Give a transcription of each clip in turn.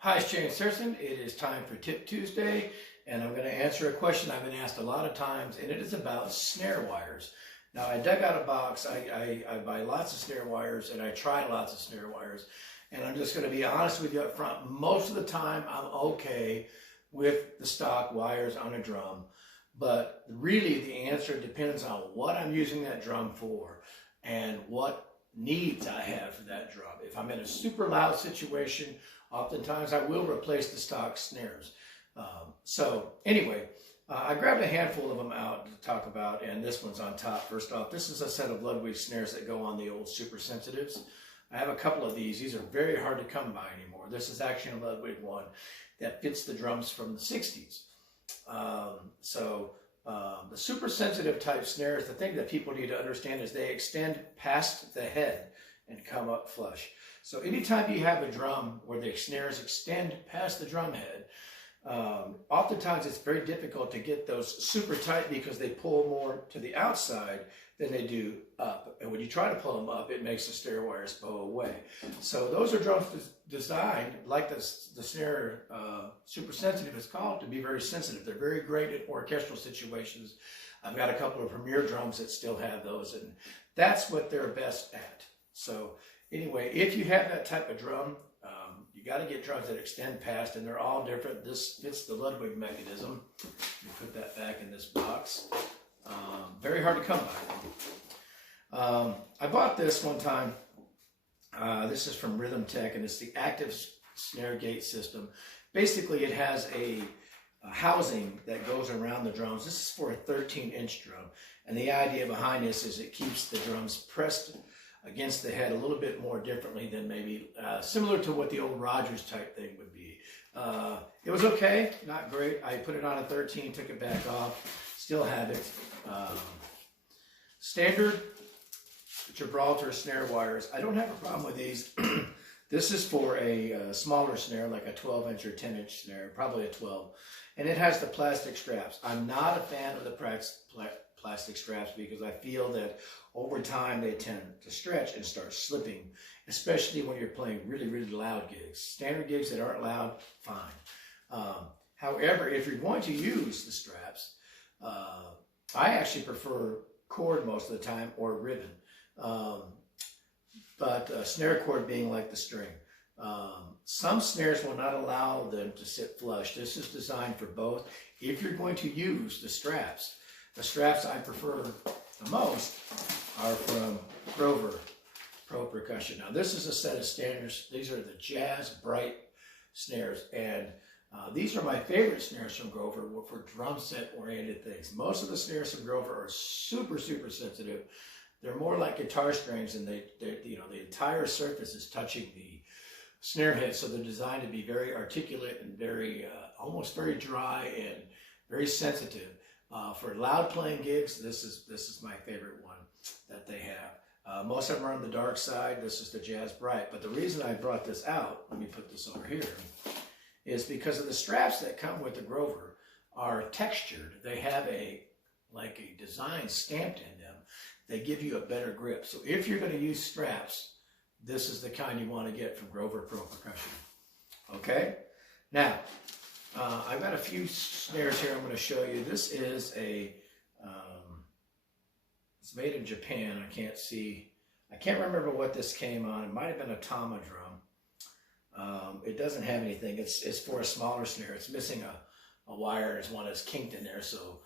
Hi, it's James Harrison. It is time for Tip Tuesday, and I'm going to answer a question I've been asked a lot of times, and it is about snare wires. Now, I dug out a box. I buy lots of snare wires, and I try lots of snare wires, and I'm just going to be honest with you up front. Most of the time, I'm okay with the stock wires on a drum, but really the answer depends on what I'm using that drum for and what needs I have for that drum. If I'm in a super loud situation, oftentimes I will replace the stock snares. So anyway, I grabbed a handful of them out to talk about, and this one's on top. First off, this is a set of Ludwig Snares that go on the old super sensitives. I have a couple of these. These are very hard to come by anymore. This is actually a Ludwig one that fits the drums from the 60s. The super sensitive type snares, the thing that people need to understand is they extend past the head and come up flush. So anytime you have a drum where the snares extend past the drum head, oftentimes it's very difficult to get those super tight because they pull more to the outside than they do up. And when you try to pull them up, it makes the snare wires bow away. So those are drums designed, like the snare super sensitive is called, to be very sensitive. They're very great in orchestral situations. I've got a couple of Premier drums that still have those, and that's what they're best at. So anyway, if you have that type of drum, you got to get drums that extend past, and they're all different. This fits the Ludwig mechanism. You put that back in this box. Very hard to come by. I bought this one time. This is from Rhythm Tech, and it's the active snare gate system. Basically, it has a housing that goes around the drums. This is for a 13-inch drum, and the idea behind this is it keeps the drums pressed against the head a little bit more differently than maybe similar to what the old Rogers type thing would be. It was okay, not great. I put it on a 13, took it back off, still have it. Standard Gibraltar snare wires. I don't have a problem with these. This is for a smaller snare, like a 12-inch or 10-inch snare, probably a 12. And it has the plastic straps. I'm not a fan of the plastic straps because I feel that over time they tend to stretch and start slipping, especially when you're playing really, really loud gigs. Standard gigs that aren't loud, fine. However, if you're going to use the straps, I actually prefer cord most of the time, or ribbon. Snare cord being like the string. Some snares will not allow them to sit flush. This is designed for both. If you're going to use the straps I prefer the most are from Grover Pro Percussion. Now this is a set of standards. These are the Jazz Bright snares, and these are my favorite snares from Grover for drum set oriented things. Most of the snares from Grover are super, super sensitive. They're more like guitar strings, and the entire surface is touching the snare head, so they're designed to be very articulate and very almost very dry and very sensitive. For loud playing gigs, this is my favorite one that they have. Most of them are on the dark side. This is the Jazz Bright, but the reason I brought this out, let me put this over here, is because of the straps that come with the Grover are textured. They have a design stamped in them. They give you a better grip. So if you're going to use straps, this is the kind you want to get from Grover Pro Percussion. Okay? Now, I've got a few snares here I'm going to show you. This is it's made in Japan. I can't remember what this came on. It might have been a Tama drum. It doesn't have anything. It's for a smaller snare. It's missing a wire. There's one that's kinked in there, so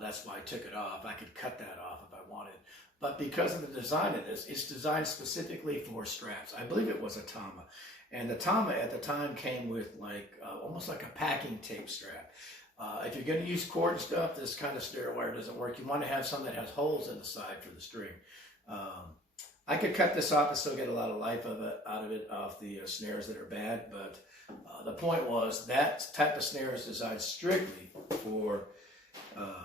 that's why I took it off. I could cut that off if I wanted. But because of the design of this, it's designed specifically for straps. I believe it was a Tama. And the Tama at the time came with almost like a packing tape strap. If you're going to use cord and stuff, this kind of snare wire doesn't work. You want to have some that has holes in the side for the string. I could cut this off and still get a lot of life off the snares that are bad, but the point was that type of snare is designed strictly for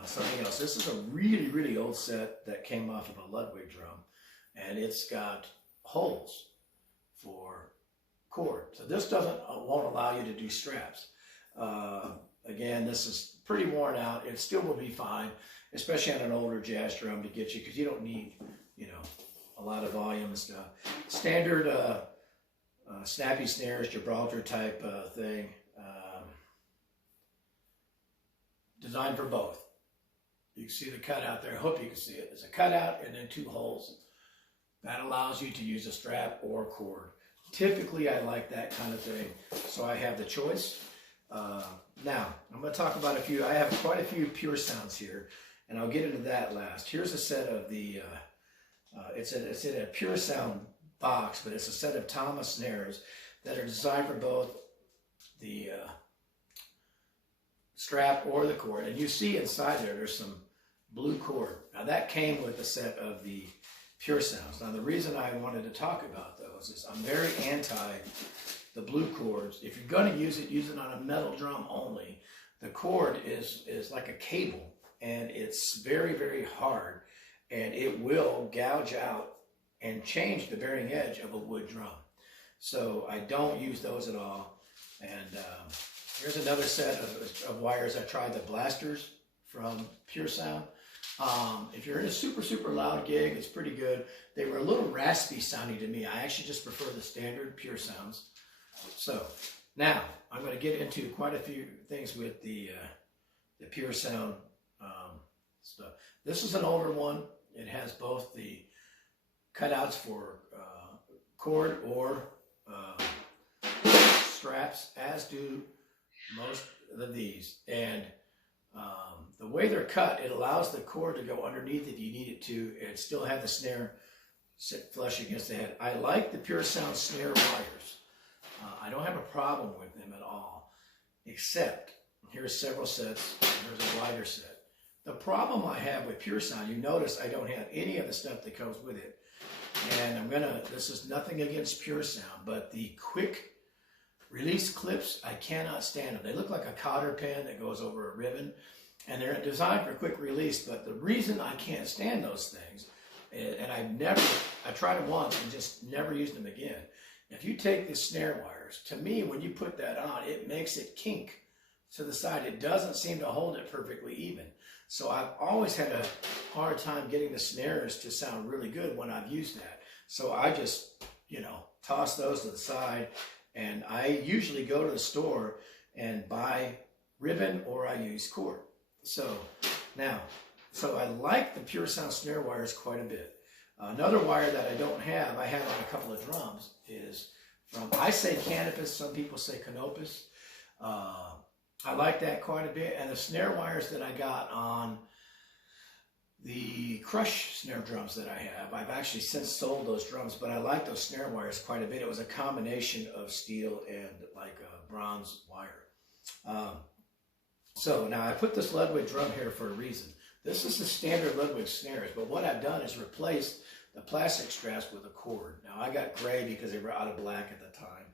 something else. This is a really, really old set that came off of a Ludwig drum, and it's got holes for cord. So this won't allow you to do straps. Again, this is pretty worn out. It still will be fine, especially on an older jazz drum to get you, because you don't need, a lot of volume and stuff. Standard snappy snares, Gibraltar type thing, designed for both. You can see the cutout there. I hope you can see it. There's a cutout and then 2 holes. That allows you to use a strap or cord. Typically, I like that kind of thing, so I have the choice. Now, I'm going to talk about a few. I have quite a few Pure Sounds here, and I'll get into that last. Here's a set of the, it's in a Pure Sound box, but it's a set of Thomas snares that are designed for both the strap or the cord. And you see inside there's some blue cord. Now, that came with a set of the Pure Sounds. Now, the reason I wanted to talk about those is I'm very anti the blue cords. If you're going to use it on a metal drum only. The cord is like a cable, and it's very, very hard, and it will gouge out and change the bearing edge of a wood drum. So I don't use those at all. And here's another set of wires. I tried the blasters from Pure Sound. If you're in a super, super loud gig, it's pretty good. They were a little raspy sounding to me. I actually just prefer the standard Pure Sounds. So now I'm going to get into quite a few things with the Pure Sound stuff. This is an older one. It has both the cutouts for cord or straps, as do most of these. And the way they're cut, it allows the cord to go underneath if you need it to, and still have the snare sit flush against the head. I like the Pure Sound Snare Wires. I don't have a problem with them at all, except here's several sets. Here's a wider set. The problem I have with Pure Sound, you notice I don't have any of the stuff that comes with it. And this is nothing against Pure Sound, but the quick release clips, I cannot stand them. They look like a cotter pin that goes over a ribbon, and they're designed for quick release. But the reason I can't stand those things, and I tried them once and just never used them again. If you take the snare wires, to me, when you put that on, it makes it kink to the side. It doesn't seem to hold it perfectly even. So I've always had a hard time getting the snares to sound really good when I've used that. So I just, toss those to the side, and I usually go to the store and buy ribbon, or I use cord. So I like the Pure Sound snare wires quite a bit. Another wire that I don't have, I have on a couple of drums, is from, I say Canopus, some people say Canopus. I like that quite a bit. And the snare wires that I got on the Crush snare drums that I have, I've actually since sold those drums, but I like those snare wires quite a bit. It was a combination of steel and like a bronze wire. So now I put this Ludwig drum here for a reason. This is the standard Ludwig snares, but what I've done is replaced the plastic straps with a cord. Now I got gray because they were out of black at the time.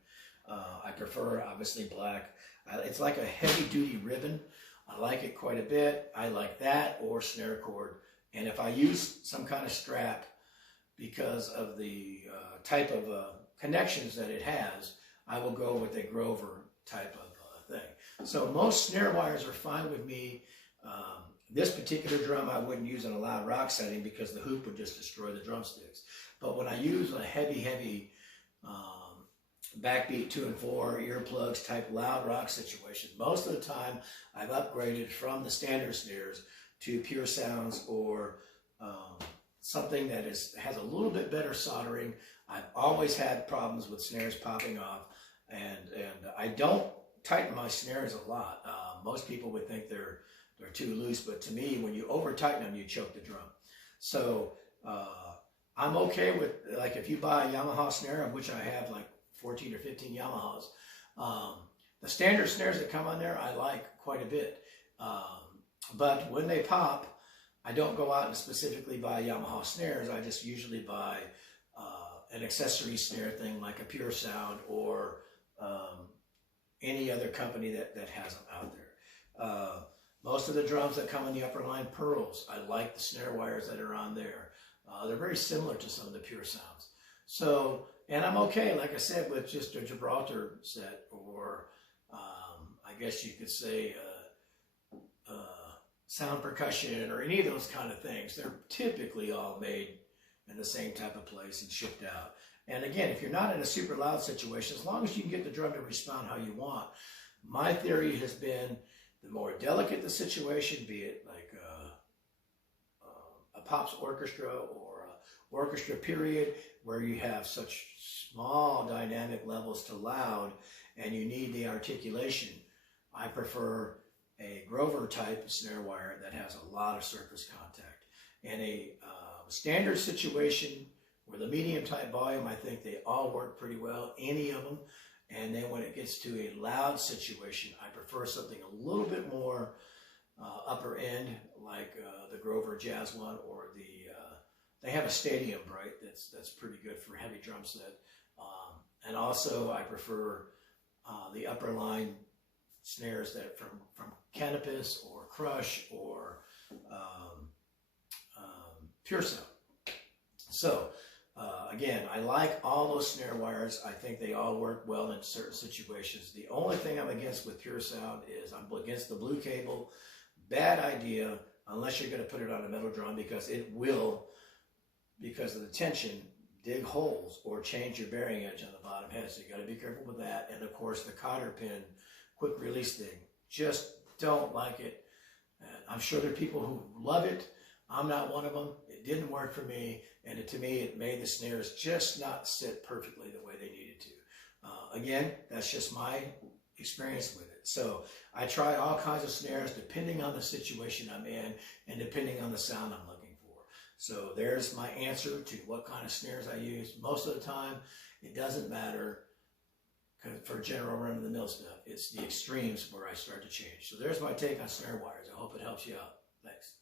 I prefer obviously black. It's like a heavy duty ribbon. I like it quite a bit. I like that or snare cord. And if I use some kind of strap, because of the type of connections that it has, I will go with a Grover type of thing. So most snare wires are fine with me. This particular drum I wouldn't use in a loud rock setting because the hoop would just destroy the drumsticks. But when I use a heavy backbeat 2 and 4 earplugs type loud rock situation, most of the time I've upgraded from the standard snares to Pure Sounds or something that has a little bit better soldering. I've always had problems with snares popping off, and I don't tighten my snares a lot. Most people would think they're too loose, but to me, when you over tighten them, you choke the drum. So I'm okay with, like, if you buy a Yamaha snare, of which I have like 14 or 15 Yamahas, the standard snares that come on there, I like quite a bit. But when they pop, I don't go out and specifically buy Yamaha snares. I just usually buy an accessory snare thing like a Pure Sound or any other company that has them out there. Most of the drums that come in the upper line pearls, I like the snare wires that are on there. They're very similar to some of the Pure Sounds. So, and I'm okay, like I said, with just a Gibraltar set, or I guess you could say sound percussion or any of those kind of things. They're typically all made in the same type of place and shipped out. And again, if you're not in a super loud situation, as long as you can get the drum to respond how you want, my theory has been the more delicate the situation, be it like a pops orchestra or a orchestra period, where you have such small dynamic levels to loud and you need the articulation, I prefer a Grover type snare wire that has a lot of surface contact. In a standard situation where the medium type volume, I think they all work pretty well, any of them. And then when it gets to a loud situation, I prefer something a little bit more upper end, like the Grover Jazz one, or they have a Stadium Bright that's pretty good for heavy drum set. And also I prefer the upper line snares that from Canopus or Crush or Pure Sound. So again, I like all those snare wires. I think they all work well in certain situations. The only thing I'm against with Pure Sound is I'm against the blue cable. Bad idea unless you're going to put it on a metal drum, because it will, because of the tension, dig holes or change your bearing edge on the bottom head. So you got to be careful with that. And of course, the cotter pin quick release thing, just don't like it. And I'm sure there are people who love it. I'm not one of them. It didn't work for me. And to me, it made the snares just not sit perfectly the way they needed to. Again, that's just my experience with it. So I try all kinds of snares depending on the situation I'm in and depending on the sound I'm looking for. So there's my answer to what kind of snares I use. Most of the time, it doesn't matter for general run-of-the-mill stuff. It's the extremes where I start to change. So there's my take on snare wires. I hope it helps you out. Thanks.